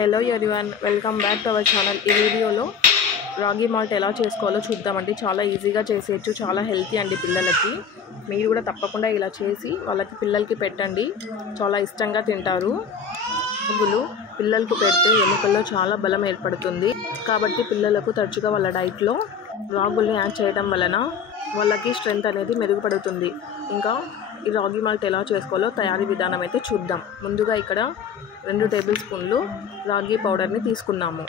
Hello everyone, welcome back to our channel. ఈ వీడియోలో రాగి మాల్ట్ ఎలా చేసుకోవాలో చూద్దామండి. చాలా ఈజీగా చేసేయచ్చు, చాలా హెల్తీ అండి పిల్లలకి. మీరు కూడా తప్పకుండా ఇలా చేసి వాళ్ళకి పిల్లలకి పెట్టండి, చాలా ఇష్టంగా తింటారు. రాగులు పిల్లలకు పెడితే ఎముకల్లో చాలా బలం ఏర్పడుతుంది. కాబట్టి పిల్లలకు తరచుగా వాళ్ళ డైట్లో రాగుల్ని యాడ్ చేయడం వలన వాళ్ళకి స్ట్రెంగ్త్ అనేది మెరుగుపడుతుంది. ఇంకా ఈ రాగి మాల్ట్ ఎలా చేసుకోవాలో తయారీ విధానం అయితే చూద్దాం. ముందుగా ఇక్కడ 2 టేబుల్ స్పూన్లు రాగి పౌడర్ని తీసుకున్నాము.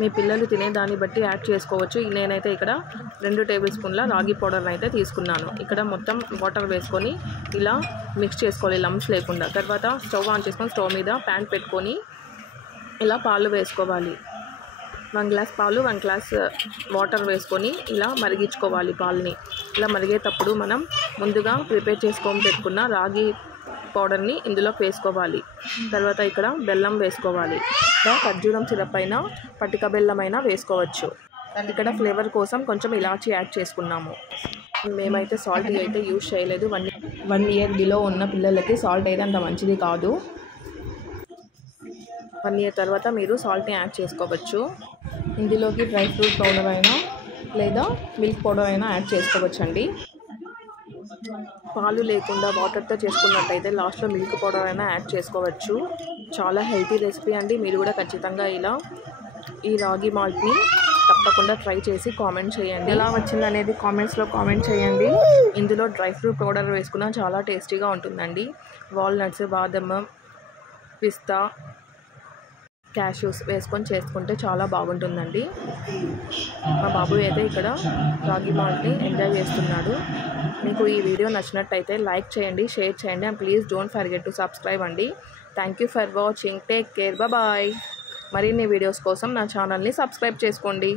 మీ పిల్లలు తినే దాన్ని బట్టి యాడ్ చేసుకోవచ్చు. నేనైతే ఇక్కడ 2 టేబుల్ స్పూన్ల రాగి పౌడర్ని అయితే తీసుకున్నాను. ఇక్కడ మొత్తం వాటర్ వేసుకొని ఇలా మిక్స్ చేసుకోవాలి లంప్స్ లేకుండా. తర్వాత స్టవ్ ఆన్ చేసుకొని స్టవ్ మీద ప్యాన్ పెట్టుకొని ఇలా పాలు వేసుకోవాలి. 1 గ్లాస్ పాలు 1 గ్లాస్ వాటర్ వేసుకొని ఇలా మరిగించుకోవాలి. పాలని ఇలా మరిగేటప్పుడు మనం ముందుగా ప్రిపేర్ చేసుకొని పెట్టుకున్న రాగి పౌడర్ని ఇందులో వేసుకోవాలి. తర్వాత ఇక్కడ బెల్లం వేసుకోవాలి. ఖర్జూరం సిరప్ అయినా పటిక బెల్లం అయినా వేసుకోవచ్చు. ఇక్కడ ఫ్లేవర్ కోసం కొంచెం ఇలాచీ యాడ్ చేసుకున్నాము. మేమైతే సాల్ట్ అయితే యూజ్ చేయలేదు. 1 ఇయర్ బిలో ఉన్న పిల్లలకి సాల్ట్ అయితే అంత మంచిది కాదు. 1 ఇయర్ తర్వాత మీరు సాల్ట్ని యాడ్ చేసుకోవచ్చు. ఇందులోకి డ్రై ఫ్రూట్ పౌడర్ అయినా లేదా మిల్క్ పౌడర్ అయినా యాడ్ చేసుకోవచ్చు అండి. పాలు లేకుండా వాటర్తో చేసుకున్నట్టయితే లాస్ట్లో మిల్క్ పౌడర్ అయినా యాడ్ చేసుకోవచ్చు. చాలా హెల్తీ రెసిపీ అండి. మీరు కూడా ఖచ్చితంగా ఇలా ఈ రాగి మాల్ట్ని తప్పకుండా ట్రై చేసి కామెంట్ చేయండి. ఎలా వచ్చింది అనేది కామెంట్స్లో కామెంట్ చేయండి. ఇందులో డ్రై ఫ్రూట్ పౌడర్ వేసుకున్నా చాలా టేస్టీగా ఉంటుందండి. వాల్నట్స్, బాదం, పిస్తా, క్యాష్యూస్ వేసుకొని చేసుకుంటే చాలా బాగుంటుందండి. మా బాబు అయితే ఇక్కడ రాగి మాల్ట్ని ఎంజాయ్ చేస్తున్నాడు. మీకు ఈ వీడియో నచ్చినట్టయితే లైక్ చేయండి, షేర్ చేయండి and please don't forget to subscribe అండి. Thank you for watching. Take care, bye. మరిన్ని వీడియోస్ కోసం నా ఛానల్ని సబ్స్క్రైబ్ చేసుకోండి.